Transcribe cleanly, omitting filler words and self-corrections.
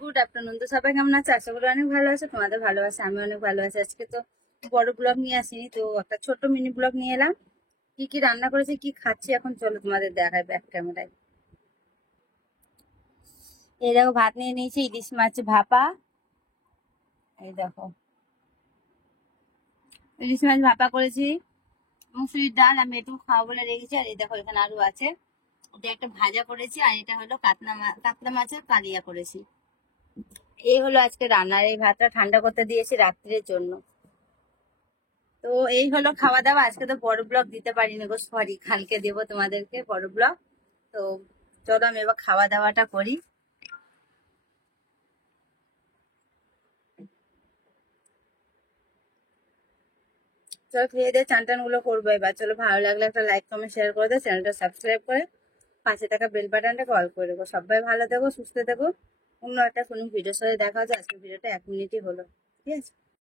Good afternoon. তো সবাই কেমন আছে? আশা করি অনেক ভালো আছে। তোমাদের ভালোবাসা আমি অনেক ভালো আছি। আজকে তো বড় ব্লগ নিয়ে আসিনি, তো একটা ছোট্ট মিনি ব্লগ নিয়ে এলাম। কি কি রান্না করেছি, কি খাচ্ছি এখন চলো তোমাদের দেখাই ব্যাক ক্যামেরায়। এই দেখো ভাত নিয়ে নিয়েছি, ইলিশ মাছ ভাপা। এই দেখো ইলিশ মাছ ভাপা করেছি, মুসুরির ডাল আমি একটু খাওয়া বলে রেখেছি। আর এই দেখো এখানে আলু আছে, এটা একটা ভাজা করেছি। আর এটা হলো কাতলা মাছের কালিয়া করেছি। এই হলো আজকে রান্নার। এই ভাতটা ঠান্ডা করতে দিয়েছি রাত্রের জন্য। তো এই হলো খাওয়া দাওয়া। আজকে তো বড় ব্লগ দিতে পারিনি গো, সরি, কালকে দেবো তোমাদেরকে বড় ব্লগ। তো চলো আমি এবার খাওয়া দাওয়াটা করি। চলো খেয়ে দিয়ে চান টান গুলো করবো এবার। চলো ভালো লাগলে একটা লাইক কমেন্ট শেয়ার করে দাও, চ্যানেলটা সাবস্ক্রাইব করে পাশে থাকা বেল বাটনটা কল করে দেবো। সবাই ভালো থেকো, সুস্থ থেকো। অন্য একটা কোনো ভিডিওর সাথে দেখা হচ্ছে। আজকের ভিডিওটা 1 মিনিটই হলো, ঠিক আছে।